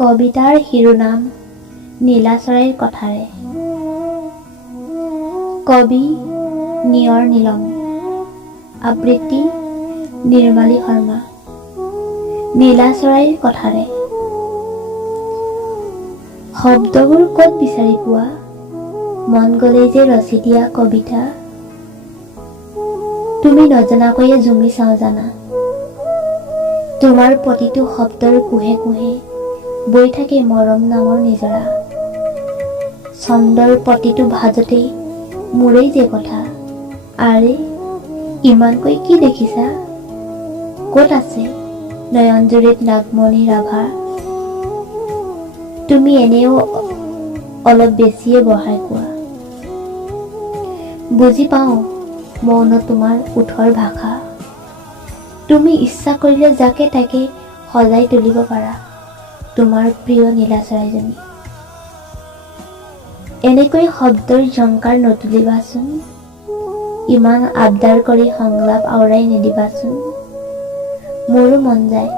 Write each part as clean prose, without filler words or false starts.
কবিতাৰ শিৰোনাম নীলা চৰাইৰ কথাৰে। কবি নিয়ৰ নীলম, আবৃত্তি নিৰ্মালী শৰ্মা। নীলা চৰাইৰ কথাৰে। শব্দবোৰ ক'ত বিচাৰি পোৱা, মন গ'লেই যে ৰচি দিয়া কবিতা। তুমি নজনাকৈয়ে জুমি চাওঁ জানা, তোমাৰ প্ৰতিটো শব্দৰ কোহে কোহে বৈ থাকে মৰম নামৰ নিজৰা। ছন্দৰ প্ৰতিটো ভাজতেই মোৰেই যে কথা, আৰে ইমানকৈ কি দেখিছা? ক'ত আছে নয়নজুৰিত নাগমণিৰ আভা? তুমি এনেও অলপ বেছিয়ে বঢ়াই কোৱা। বুজি পাওঁ মৌন তোমাৰ ওঠৰ ভাষা, তুমি ইচ্ছা কৰিলে যাকে তাকে সজাই তুলিব পাৰা তোমাৰ প্ৰিয় নীলা চৰাইজনী। এনেকৈ শব্দৰ ঝংকাৰ নতুলিবাচোন, ইমান আবদাৰ কৰি সংলাপ আওৰাই নিদিবাচোন। মোৰো মন যায়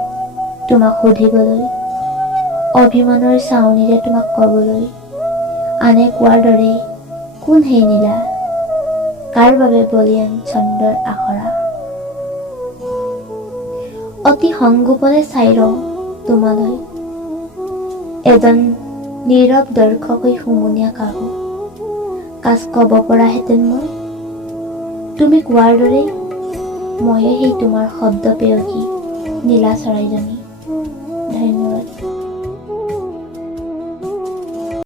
তোমাক সুধিবলৈ, অভিমানৰ চাৱনিৰে তোমাক ক'বলৈ, আনে কোৱাৰ দৰে কোন সেই নীলা, কাৰ বাবে বলিয়ান ছন্দৰ আখৰা। অতি সংগোপনে চাই ৰওঁ তোমালৈ, এজন নীৰৱ দৰ্শক হৈ হুমুনীয়া কাহো। কাজ ক'ব পৰাহেঁতেন মই, তুমি কোৱাৰ দৰেই ময়ে সেই তোমাৰ শব্দ পেয়সী নীলা চৰাইজনী।